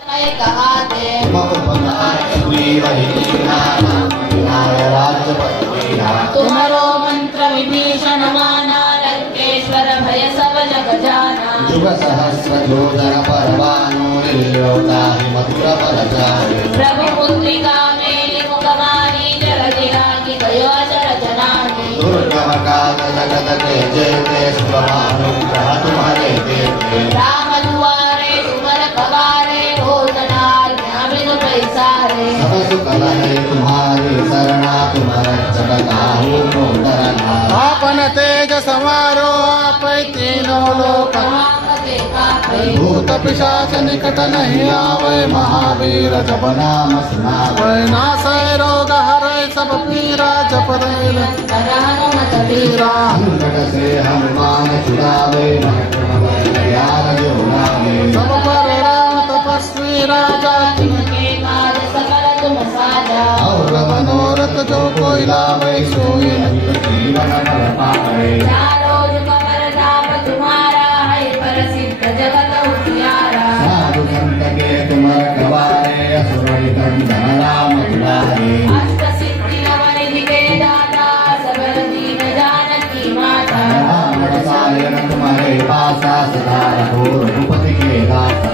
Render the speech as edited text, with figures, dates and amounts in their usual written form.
कहाते तुम्हारो मंत्र विभीषण माना लंकेश्वर भय सब जग जाना जुग सहस्र जोदन परवानो निर्योदाहि मधुर परचारि प्रभु पुत्रिका मेरी मुखमारी जगदिहा की गयो अचर जनानी दुर्गम काल जगत के जेते सुभानुग्रह तुम्हारे देते राम दुआरे तुमर पवारे भोजनाल बिन पैसारे सब सुख लहे तुम्हारी शरणा तुम रक्षक काहू को डरना आपन तेज समारो आपै तीनों लोक भूत पिशाच निकट नहीं आवे महावीर जप नाम सुनावे नासै रोग हरै सब पीरा जप दैव पीरा संकट से हनुमान छुड़ावे ज्ञान जो नावे सब पर राम तपस्वी राजा के काज सकल तुम साजा और मनोरथ जो कोई लावे सोई जीवन फल पावे रोज कमर नाम तुम्हारा है प्रसिद्ध जगत उजियारा साधु संत के तुम रखवारे असुर निकंदन राम दुलारे अष्ट सिद्धि नवनिधि के दाता सबल दीन जानकी माता राम रसायन तुम्हारे पासा सदा रघुर भूपति के दाता